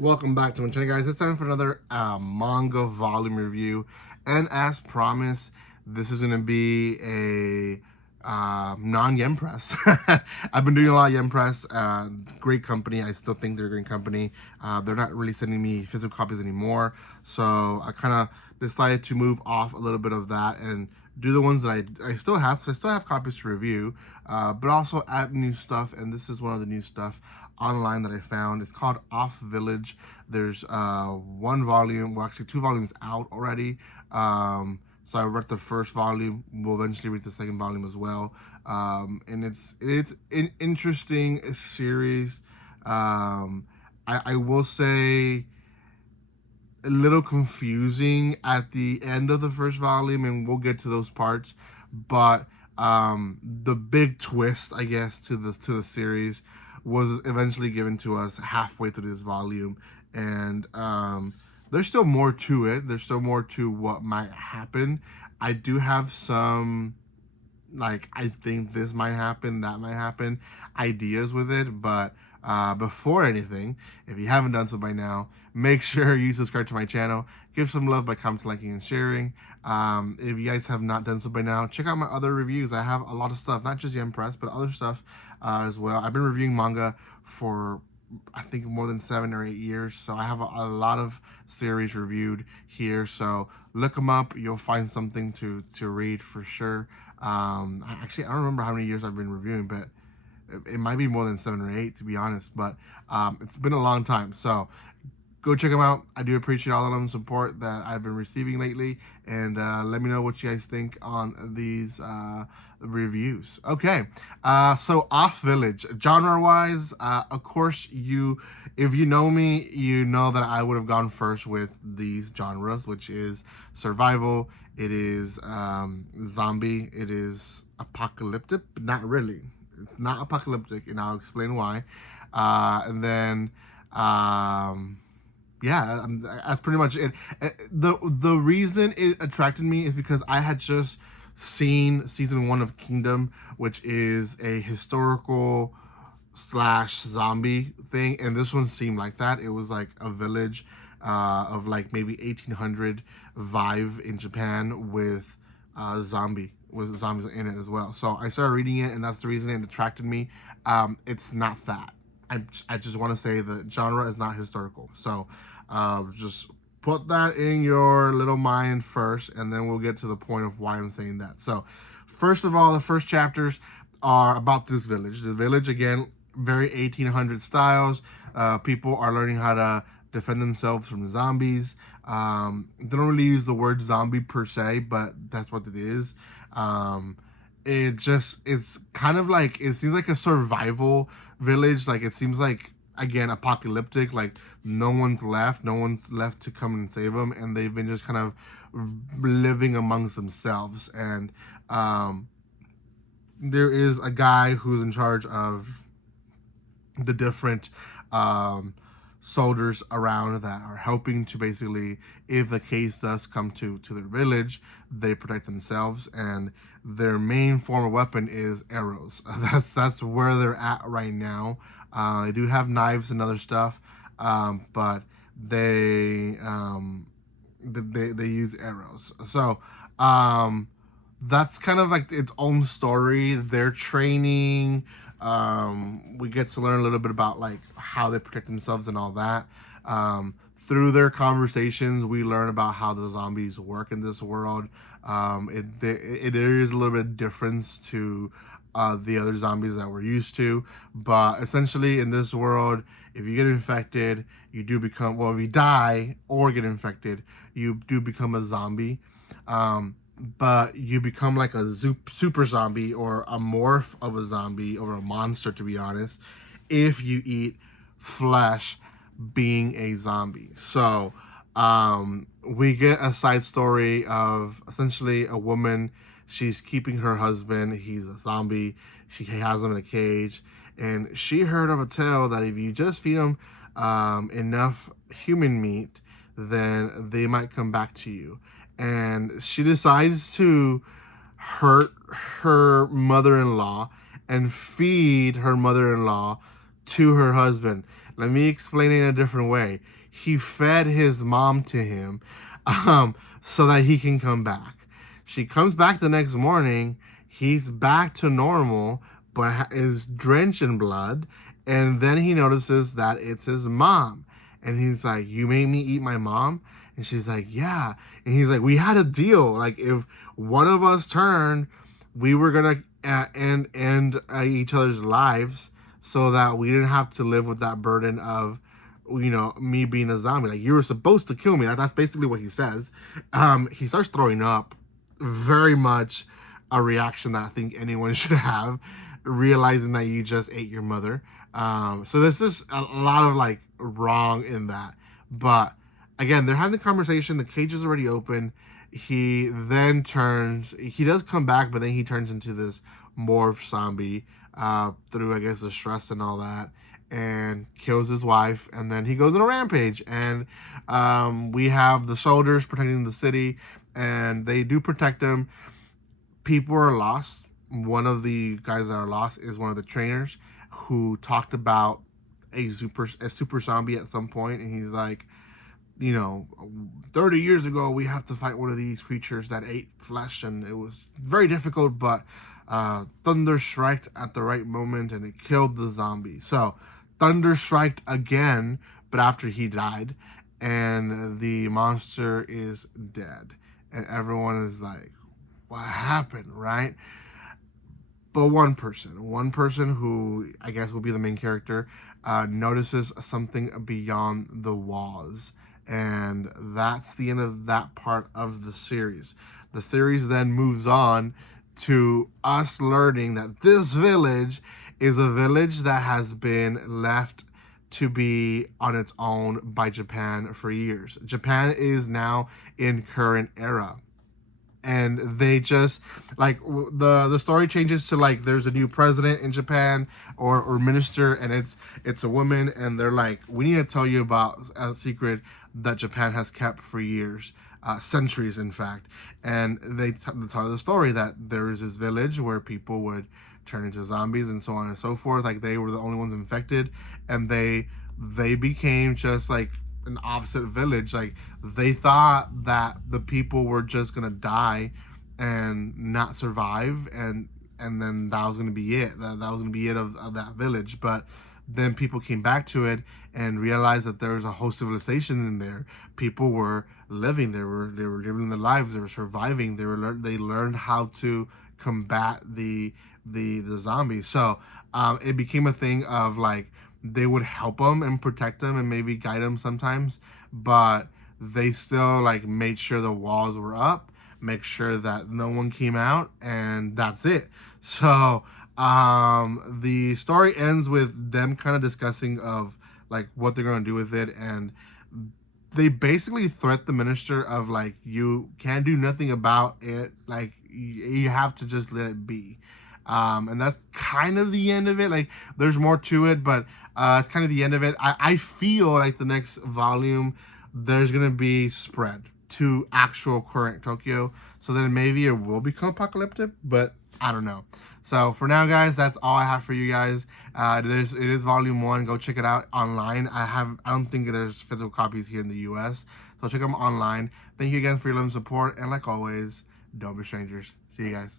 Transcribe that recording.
Welcome back to my channel, guys. It's time for another manga volume review, and as promised, this is going to be a non-yen press. I've been doing a lot of yen press. Great company. I still think they're a great company. They're not really sending me physical copies anymore, so I kind of decided to move off a little bit of that and do the ones that I still have, because I still have copies to review, but also add new stuff, and this is one of the new stuff online that I found. It's called Off Village. There's one volume, well actually two volumes out already. So I read the first volume. We'll eventually read the second volume as well. And it's an interesting series. I will say a little confusing at the end of the first volume, and we'll get to those parts. But the big twist, I guess, to the series was eventually given to us halfway through this volume, and there's still more to it. There's still more to what might happen. I do have some, like, I think this might happen, that might happen, ideas with it, but before anything, if you haven't done so by now, make sure you subscribe to my channel. Give some love by commenting, liking, and sharing. If you guys have not done so by now, check out my other reviews. I have a lot of stuff, not just Yen Press, but other stuff as well. I've been reviewing manga for, I think, more than 7 or 8 years, so I have a lot of series reviewed here. So look them up. You'll find something to read for sure. Actually, I don't remember how many years I've been reviewing, but it might be more than 7 or 8, to be honest, but it's been a long time. So go check them out. I do appreciate all of them support that I've been receiving lately, and let me know what you guys think on these reviews. Okay, so Off Village, genre-wise, of course, if you know me, you know that I would have gone first with these genres, which is survival, it is zombie, it is apocalyptic, but not really. It's not apocalyptic, and I'll explain why. And then, yeah, that's pretty much it. The reason it attracted me is because I had just seen season 1 of Kingdom, which is a historical slash zombie thing, and this one seemed like that. It was like a village of like maybe 1800 vibe in Japan with zombies in it as well. So I started reading it, and that's the reason it attracted me. It's not that. I just want to say the genre is not historical. So just put that in your little mind first, and then we'll get to the point of why I'm saying that. So first of all, the first chapters are about this village. The village, again, very 1800 styles. People are learning how to defend themselves from zombies. They don't really use the word zombie per se, but that's what it is. It's kind of like, it seems like a survival village. Like, it seems like, again, apocalyptic. Like, no one's left to come and save them, and they've been just kind of living amongst themselves. And there is a guy who's in charge of the different soldiers around that are helping to basically, if the case does come to their village, they protect themselves, and their main form of weapon is arrows. That's where they're at right now. They do have knives and other stuff, but they use arrows. So that's kind of like its own story. Their training, we get to learn a little bit about like how they protect themselves and all that. Through their conversations, we learn about how the zombies work in this world. There is a little bit of difference to the other zombies that we're used to, but essentially in this world, if you get infected, you do become, well, if you die or get infected, you do become a zombie. But you become like a super zombie, or a morph of a zombie, or a monster, to be honest, if you eat flesh being a zombie. So we get a side story of essentially a woman. She's keeping her husband. He's a zombie. She has him in a cage, and she heard of a tale that if you just feed him enough human meat, then they might come back to you. And she decides to hurt her mother-in-law and feed her mother-in-law to her husband. Let me explain it in a different way. He fed his mom to him, so that he can come back. She comes back the next morning. He's back to normal, but is drenched in blood. And then he notices that it's his mom. And he's like, "You made me eat my mom?" And she's like, "Yeah." And he's like, "We had a deal. Like, if one of us turned, we were going to end each other's lives so that we didn't have to live with that burden of, me being a zombie. Like, you were supposed to kill me." That's basically what he says. He starts throwing up. Very much a reaction that I think anyone should have, realizing that you just ate your mother. So there's just a lot of like wrong in that. But again, they're having the conversation. The cage is already open. He does come back, but then he turns into this morph zombie through, I guess, the stress and all that, and kills his wife. And then he goes on a rampage. And we have the soldiers protecting the city, and they do protect him. People are lost. One of the guys that are lost is one of the trainers who talked about a super zombie at some point, and he's like, 30 years ago we have to fight one of these creatures that ate flesh, and it was very difficult, but thunder striked at the right moment and it killed the zombie. So thunder striked again, but after he died, and the monster is dead, and everyone is like, what happened, right? But one person who I guess will be the main character, notices something beyond the walls. And that's the end of that part of the series. The series then moves on to us learning that this village is a village that has been left to be on its own by Japan for years. Japan is now in current era. And they just like the story changes to like there's a new president in Japan, or minister, and it's a woman, and they're like, we need to tell you about a secret that Japan has kept for years, centuries in fact. And they tell the story that there is this village where people would turn into zombies and so on and so forth. Like, they were the only ones infected, and they became just like an opposite village. Like, they thought that the people were just gonna die and not survive, and then that was gonna be it. That was gonna be it of that village. But then people came back to it and realized that there was a whole civilization in there. People were living. They were living their lives. They were surviving. They learned how to combat the zombies. So it became a thing of like, they would help them and protect them and maybe guide them sometimes, but they still like made sure the walls were up, make sure that no one came out, and that's it. So the story ends with them kind of discussing of like what they're going to do with it, and they basically threat the minister of like, you can't do nothing about it, like you have to just let it be. And that's kind of the end of it. Like, there's more to it, but it's kind of the end of it. I feel like the next volume, there's going to be spread to actual current Tokyo, so then maybe it will become apocalyptic, but I don't know. So for now, guys, that's all I have for you guys. It is volume 1. Go check it out online. I don't think there's physical copies here in the US, so check them online. Thank you again for your love and support, and like always, don't be strangers. See you guys.